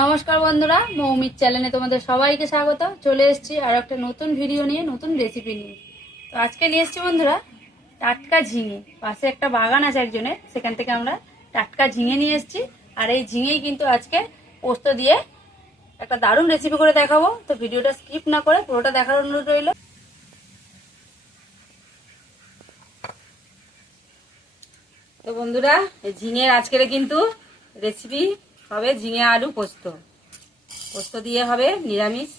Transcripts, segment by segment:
নমস্কার বন্ধুরা, মৌমির চ্যানেলে তোমাদের সবাইকে স্বাগত। চলে এসেছি আর একটা নতুন ভিডিও নিয়ে, নতুন রেসিপি নিয়ে। তো আজকে নিয়ে এসেছি বন্ধুরা টাটকা ঝিঙে। পাশে একটা বাগান আছে একজনের, সেখান থেকে আমরা টাটকা ঝিঙে নিয়ে এসেছি। আর এই ঝিঙেই কিন্তু আজকে পোস্ত দিয়ে একটা দারুণ রেসিপি করে দেখাবো। তো ভিডিওটা স্কিপ না করে পুরোটা দেখার অনুরোধ রইল। তো বন্ধুরা, এই ঝিঙের আজকের কিন্তু রেসিপি হবে ঝিঙে আলু পোস্ত। পোস্ত দিয়ে হবে নিরামিষ,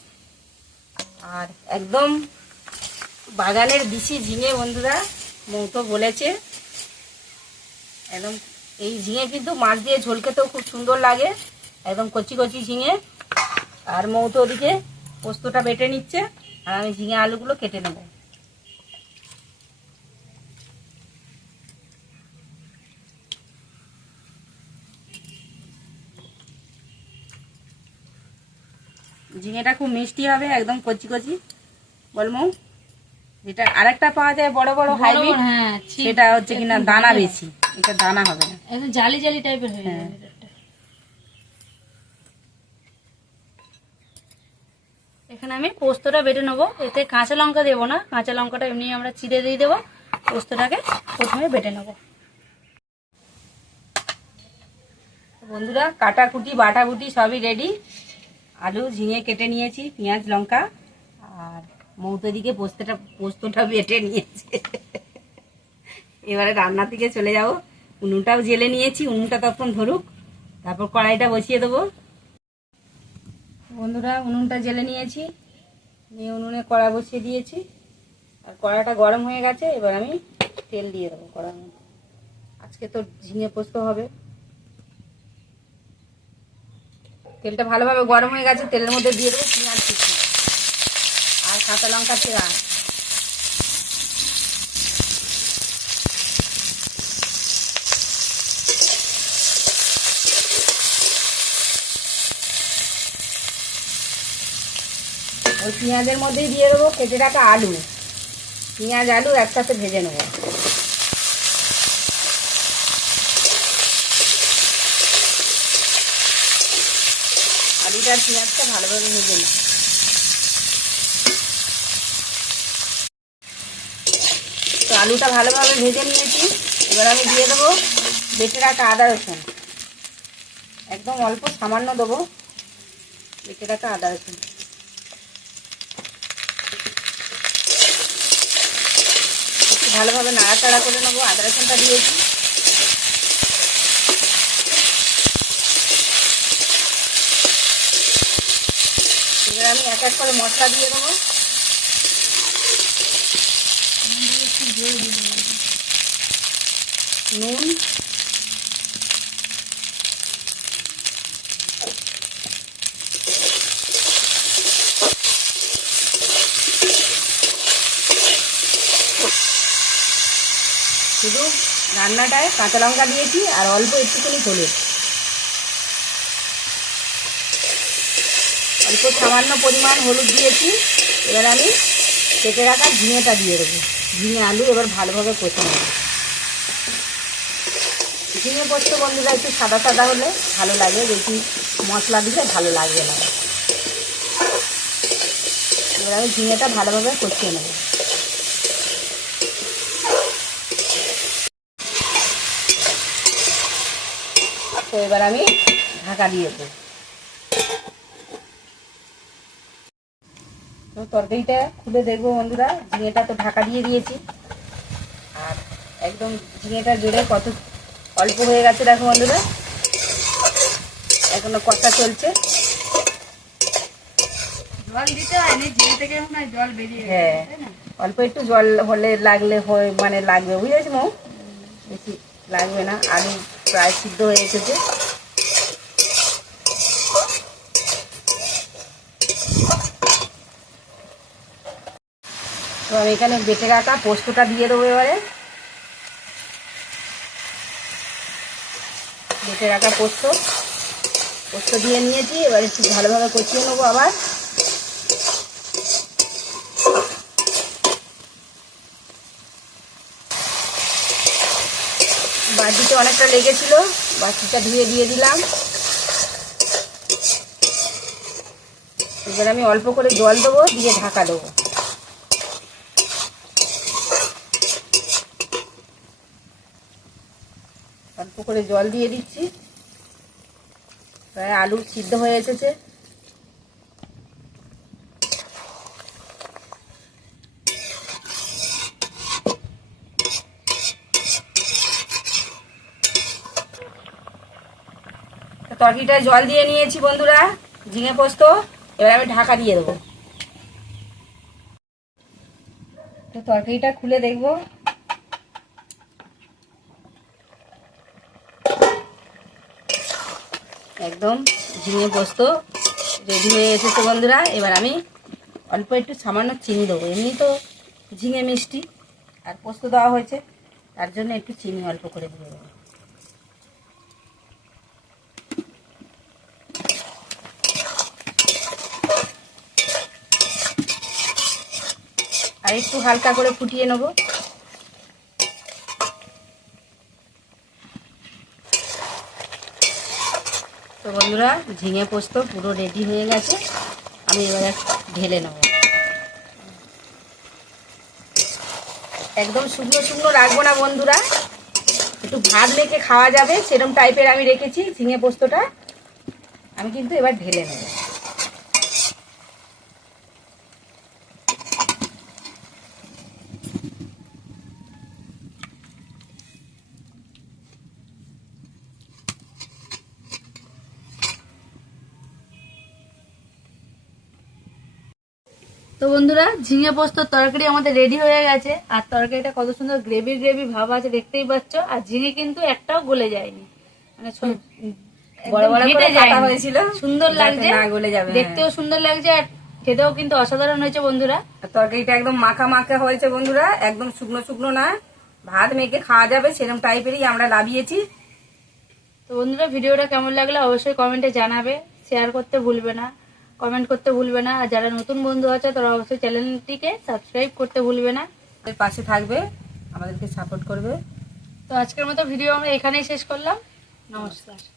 আর একদম বাগানের দেশি ঝিঙে বন্ধুরা। মৌতো বলেছে একদম এই ঝিঙে কিন্তু মাছ দিয়ে ঝোল খেতেও খুব সুন্দর লাগে, একদম কচি কচি ঝিঙে। আর মৌতো ওদিকে পোস্তটা বেটে নিচ্ছে, আর আমি ঝিঙে আলুগুলো কেটে নেব। ঝিঙেটা খুব মিষ্টি হবে, একদম কচি কচি। বলমু যেটা আরেকটা পাওয়া যায় বড় বড় হাইব্রিড, হ্যাঁ সেটা হচ্ছে কিনা দানা বেশি, এটা দানা হবে না, একদম জালি জালি টাইপের হয়ে যাবে। এখানে আমি পোস্তটা বেটে নেবো। এতে কাঁচা লঙ্কা দেবো না, কাঁচা লঙ্কাটা এমনি আমরা চিড়ে দিয়ে দেবো। পোস্তটাকে প্রথমে বেটে নেবো। বন্ধুরা, কাটাকুটি বাটাকুটি সবই রেডি। আলু ঝিঙে কেটে নিয়েছি, পেঁয়াজ লঙ্কা, আর মৌতো দিকে পোস্তটা বেটে নিয়েছে। এবারে রান্নার দিকে চলে যাবো। উনুনটাও জেলে নিয়েছি, উনুনটা তখন ধরুক, তারপর কড়াইটা বসিয়ে দেবো। বন্ধুরা, উনুনটা জেলে নিয়েছি, নিয়ে উনুনে কড়া বসিয়ে দিয়েছি, আর কড়াটা গরম হয়ে গেছে। এবার আমি তেল দিয়ে দেবো কড়ার মধ্যে। আজকে তো ঝিঙে পোস্ত হবে। তেলটা ভালোভাবে গরম হয়ে গেছে, তেলের মধ্যে দিয়ে দেবো পেঁয়াজ কুচি আর কাঁচা লঙ্কা চেরা। ওই পেঁয়াজের মধ্যেই দিয়ে দেবো কেটে রাখা আলু। পেঁয়াজ আলু একসাথে ভেজে নেবো। আলুটা আর পেঁয়াজটা ভালোভাবে ভেজে নেব। তো আলুটা ভালোভাবে ভেজে নিয়েছি। এবার আমি দিয়ে দেবো বেটে রাখা আদা রসুন। একদম অল্প সামান্য দেবো বেটে রাখা আদা রসুন। একটু ভালোভাবে নাড়াচাড়া করে নেবো। আদা রসুনটা দিয়েছি। এবার আমি এক এক করে মশলা দিয়ে দেবো। নুন, শুধু রান্নাটায় কাঁচা লঙ্কা দিয়েছি আর অল্প একটুখানি হলুদ, অল্প সামান্য পরিমাণ হলুদ দিয়েছি। এবার আমি কেটে রাখা ঝিঙেটা দিয়ে দেবো। ঝিঙে আলু এবার ভালোভাবে কষে নেব। ঝিঙে পোস্ত বন্ধুরা একটু সাদা সাদা হলে ভালো লাগে, বেশি মশলা দিলে ভালো লাগবে না। এবার আমি ঝিঙেটা ভালোভাবে কষিয়ে নেব। তো এবার আমি ঢাকা দিয়ে দেবো। তো তরকারিটা খুলে দেখবো বন্ধুরা। ঝিঙেটা তো ঢাকা দিয়ে দিয়েছি, আর একদম ঝিঙেটা জোরে কত অল্প হয়ে গেছে দেখো বন্ধুরা। এখনো কষা চলছে। জল দিতে হয় না, ঝিঙে থেকে জল বেরিয়ে, হ্যাঁ অল্প একটু জল হলে লাগলে হয়, মানে লাগবে, বুঝেছি মৌ, বেশি লাগবে না। আলু প্রায় সিদ্ধ হয়ে এসেছে। তো আমি এখানে বেটে রাখা পোস্তটা দিয়ে দেবো। এবারে বেটে রাখা পোস্ত দিয়ে নিয়েছি। এবার একটু ভালোভাবে কষিয়ে নেবো। আবার বাটিতে অনেকটা লেগেছিল, বাটিটা ধুয়ে দিয়ে দিলাম। এবার আমি অল্প করে জল দেবো, দিয়ে ঢাকা দেবো। অল্প করে জল দিয়ে দিচ্ছি। প্রায় আলু সিদ্ধ হয়ে এসেছে। তরকারিটায় জল দিয়ে নিয়েছি বন্ধুরা, ঝিঙে পোস্ত। এবার আমি ঢাকা দিয়ে দেবো। তো তরকারিটা খুলে দেখবো। একদম ঝিঙে পোস্ত রেডি হয়ে এসেছে বন্ধুরা। এবার আমি অল্প একটু সামান্য চিনি দেবো। এমনি তো ঝিঙে মিষ্টি, আর পোস্ত দেওয়া হয়েছে, তার জন্য একটু চিনি অল্প করে দিয়ে দেবো। আর একটু হালকা করে ফুটিয়ে নেব। তো বন্ধুরা, ঝিঙে পোস্ত পুরো রেডি হয়ে গেছে। আমি এবারে ঢেলে নেব। একদম শুকনো শুকনো রাখবো না বন্ধুরা, একটু ভাত মেখে খাওয়া যাবে সেরকম টাইপের আমি রেখেছি ঝিঙে পোস্তটা। আমি কিন্তু এবার ঢেলে নেব। তো বন্ধুরা, ঝিঙে পোস্তর তরকারি আমাদের রেডি হয়ে গেছে। আর তরকারিটা কত সুন্দর গ্রেভি গ্রেভি ভাব আছে, দেখতেই পাচ্ছ। আর ঝিঙে কিন্তু একটাও গলে যায়নি, মানে বড় বড় করে ঘেটে কাটা যায়নি। হয়েছিল, সুন্দর যাতে লাগছে, না গলে যাবে। দেখতেও সুন্দর লাগছে, আর খেতেও কিন্তু অসাধারণ হয়েছে বন্ধুরা। আর তরকারিটা একদম মাখা মাখা হয়েছে বন্ধুরা, একদম শুকনো শুকনো না, ভাত মেখে খাওয়া যাবে সেরকম টাইপেরই আমরা লাভিয়েছি। তো বন্ধুরা, ভিডিওটা কেমন লাগলো অবশ্যই কমেন্টে জানাবে, শেয়ার করতে ভুলবে না, কমেন্ট করতে ভুলবে না। আর যারা নতুন বন্ধু আছে তারা অবশ্যই চ্যানেলটিকে সাবস্ক্রাইব করতে ভুলবে না। আমাদের পাশে থাকবে, আমাদেরকে সাপোর্ট করবে। তো আজকের মতো ভিডিও আমরা এখানেই শেষ করলাম। নমস্কার।